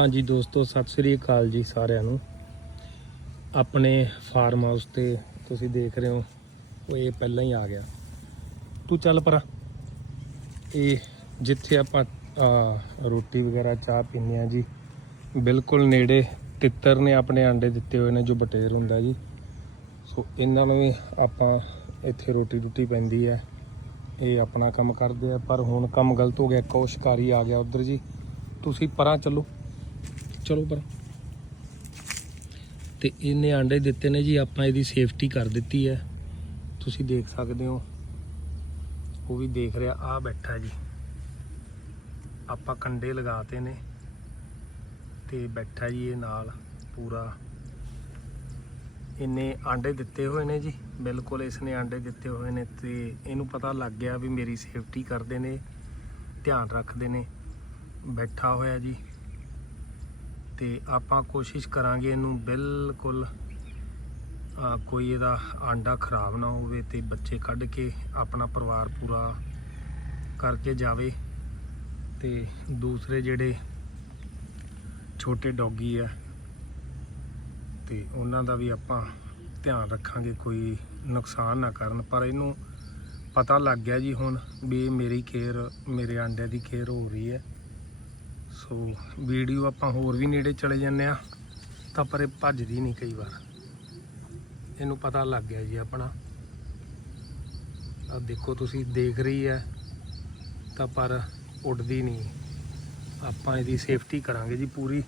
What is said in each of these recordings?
ਹਾਂਜੀ ਦੋਸਤੋ, ਸਤਿ ਸ੍ਰੀ ਅਕਾਲ ਜੀ ਸਾਰਿਆਂ ਨੂੰ। ਆਪਣੇ ਫਾਰਮ ਹਾਊਸ ਤੇ ਤੁਸੀਂ ਦੇਖ ਰਹੇ ਹੋ, ਉਹ ਇਹ ਪਹਿਲਾਂ ਹੀ ਆ ਗਿਆ। ਤੂੰ ਚੱਲ ਪਰਾਂ। ਇਹ ਜਿੱਥੇ ਆਪਾਂ ਰੋਟੀ ਵਗੈਰਾ, ਚਾਹ ਪੀਂਦੇ ਆ ਜੀ, ਬਿਲਕੁਲ ਨੇੜੇ ਤਿੱਤਰ ਨੇ ਆਪਣੇ ਆਂਡੇ ਦਿੱਤੇ ਹੋਏ ਨੇ ਜੋ ਬਟੇਰ ਹੁੰਦਾ ਜੀ। ਸੋ ਇਹਨਾਂ ਨੂੰ ਵੀ ਆਪਾਂ ਇੱਥੇ ਰੋਟੀ ਰੋਟੀ ਪੈਂਦੀ ਹੈ। ਇਹ ਆਪਣਾ ਕੰਮ ਕਰਦੇ ਆ, ਪਰ ਹੁਣ ਕੰਮ ਗਲਤ ਹੋ ਗਿਆ, ਇੱਕ ਉਹ ਸ਼ਿਕਾਰੀ ਆ ਗਿਆ ਉਧਰ ਜੀ। ਤੁਸੀਂ ਪਰਾਂ ਚੱਲੋ। ਚਲੋ ਪਰ ਤੇ ਇਹਨੇ ਆਂਡੇ ਦਿੱਤੇ ਨੇ ਜੀ, ਆਪਾਂ ਇਹਦੀ ਸੇਫਟੀ ਕਰ ਦਿੱਤੀ ਹੈ। ਤੁਸੀਂ ਦੇਖ ਸਕਦੇ ਹੋ। ਉਹ ਵੀ ਦੇਖ ਰਿਹਾ ਆ ਬੈਠਾ ਜੀ। ਆਪਾਂ ਕੰਡੇ ਲਗਾਤੇ ਨੇ। ਤੇ ਬੈਠਾ ਜੀ ਇਹ ਨਾਲ, ਪੂਰਾ। ਇਹਨੇ ਆਂਡੇ ਦਿੱਤੇ ਹੋਏ ਨੇ ਜੀ। ਬਿਲਕੁਲ ਇਸਨੇ ਆਂਡੇ ਦਿੱਤੇ ਹੋਏ ਨੇ ਤੇ ਇਹਨੂੰ ਪਤਾ ਲੱਗ ਗਿਆ ਵੀ ਮੇਰੀ ਸੇਫਟੀ ਕਰਦੇ ਨੇ, ਧਿਆਨ ਰੱਖਦੇ ਨੇ। ਬੈਠਾ ਹੋਇਆ ਜੀ। ਤੇ ਆਪਾਂ ਕੋਸ਼ਿਸ਼ ਕਰਾਂਗੇ ਇਹਨੂੰ ਬਿਲਕੁਲ ਕੋਈ ਇਹਦਾ ਆਂਡਾ ਖਰਾਬ ਨਾ ਹੋਵੇ ਤੇ ਬੱਚੇ ਕੱਢ ਕੇ ਆਪਣਾ ਪਰਿਵਾਰ ਪੂਰਾ ਕਰਕੇ ਜਾਵੇ। ਤੇ ਦੂਸਰੇ ਜਿਹੜੇ ਛੋਟੇ ਡੌਗੀ ਆ, ਤੇ ਉਹਨਾਂ ਦਾ ਵੀ ਆਪਾਂ ਧਿਆਨ ਰੱਖਾਂਗੇ ਕੋਈ ਨੁਕਸਾਨ ਨਾ ਕਰਨ। ਪਰ ਇਹਨੂੰ ਪਤਾ ਲੱਗ ਗਿਆ ਜੀ ਹੁਣ ਵੀ ਮੇਰੀ ਕੇਅਰ, ਮੇਰੇ ਆਂਡਿਆਂ ਦੀ ਕੇਅਰ ਹੋ ਰਹੀ ਹੈ। ਸੋ ਵੀਡੀਓ ਆਪਾਂ ਹੋਰ ਵੀ ਨੇੜੇ ਚਲੇ ਜਾਂਦੇ ਆ ਤਾਂ ਪਰ ਇਹ ਭੱਜਦੀ ਨਹੀਂ ਕਈ ਵਾਰ। ਇਹਨੂੰ ਪਤਾ ਲੱਗ ਗਿਆ ਜੀ ਆਪਣਾ। ਆ ਦੇਖੋ ਤੁਸੀਂ, ਦੇਖ ਰਹੀ ਹੈ। ਤਾਂ ਪਰ ਉੱਡਦੀ ਨਹੀਂ। ਆਪਾਂ ਇਹਦੀ ਸੇਫਟੀ ਕਰਾਂਗੇ ਜੀ ਪੂਰੀ।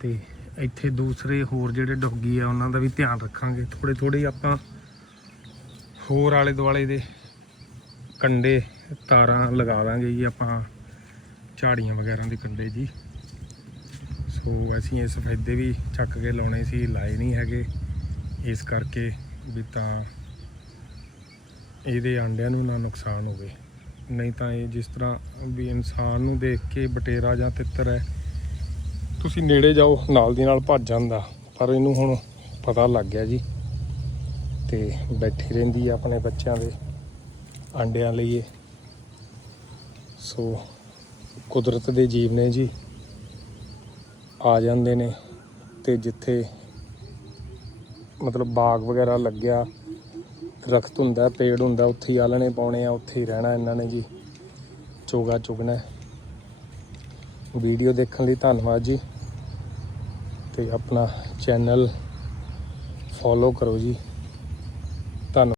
ਤੇ ਇੱਥੇ ਦੂਸਰੇ ਹੋਰ ਜਿਹੜੇ ਡੋਗੀ ਆ, ਉਹਨਾਂ ਦਾ ਵੀ ਧਿਆਨ ਰੱਖਾਂਗੇ। ਥੋੜੇ ਥੋੜੇ ਆਪਾਂ ਹੋਰ ਆਲੇ ਦੁਆਲੇ ਦੇ ਕੰਡੇ, ਤਾਰਾਂ ਲਗਾ ਦਾਂਗੇ ਜੀ ਆਪਾਂ। ਝਾੜੀਆਂ ਵਗੈਰਾ ਦੇ ਕੰਡੇ ਜੀ। ਸੋ ਅਸੀਂ ਇਸ ਫਾਇਦੇ ਵੀ ਚੱਕ ਕੇ ਲਾਉਣੇ ਸੀ, ਲਾਏ ਨਹੀਂ ਹੈਗੇ। ਇਸ ਕਰਕੇ ਵੀ ਤਾਂ ਇਹਦੇ ਆਂਡਿਆਂ ਨੂੰ ਨਾ ਨੁਕਸਾਨ ਹੋਵੇ। ਨਹੀਂ ਤਾਂ ਇਹ ਜਿਸ ਤਰ੍ਹਾਂ ਵੀ ਇਨਸਾਨ ਨੂੰ ਦੇਖ ਕੇ ਬਟੇਰਾ ਜਾਂ ਤਿੱਤਰ ਹੈ, ਤੁਸੀਂ ਨੇੜੇ ਜਾਓ, ਨਾਲ ਦੀ ਨਾਲ ਭੱਜ ਜਾਂਦਾ। ਪਰ ਇਹਨੂੰ ਹੁਣ ਪਤਾ ਲੱਗ ਗਿਆ ਜੀ ਤੇ ਬੈਠੀ ਰਹਿੰਦੀ ਆ ਆਪਣੇ ਬੱਚਿਆਂ ਦੇ ਆਂਡਿਆਂ ਲਈ ਸੋ ਕੁਦਰਤ ਦੇ ਜੀਵ ਨੇ ਜੀ। ਆ ਜਾਂਦੇ ਨੇ ਤੇ ਜਿੱਥੇ ਮਤਲਬ ਬਾਗ ਵਗੈਰਾ ਲੱਗਿਆ ਦਰਖਤ ਹੁੰਦਾ, ਪੇੜ ਹੁੰਦਾ, ਉੱਥੇ ਹੀ ਆਲਣੇ ਪਾਉਣੇ ਆ, ਉੱਥੇ ਹੀ ਰਹਿਣਾ ਇਹਨਾਂ ਨੇ ਜੀ। ਚੋਗਾ ਚੁਗਣਾ। ਵੀਡੀਓ ਦੇਖਣ ਲਈ ਧੰਨਵਾਦ ਜੀ। ਤੇ ਆਪਣਾ ਚੈਨਲ ਫੋਲੋ ਕਰੋ ਜੀ। ਧੰਨਵਾਦ।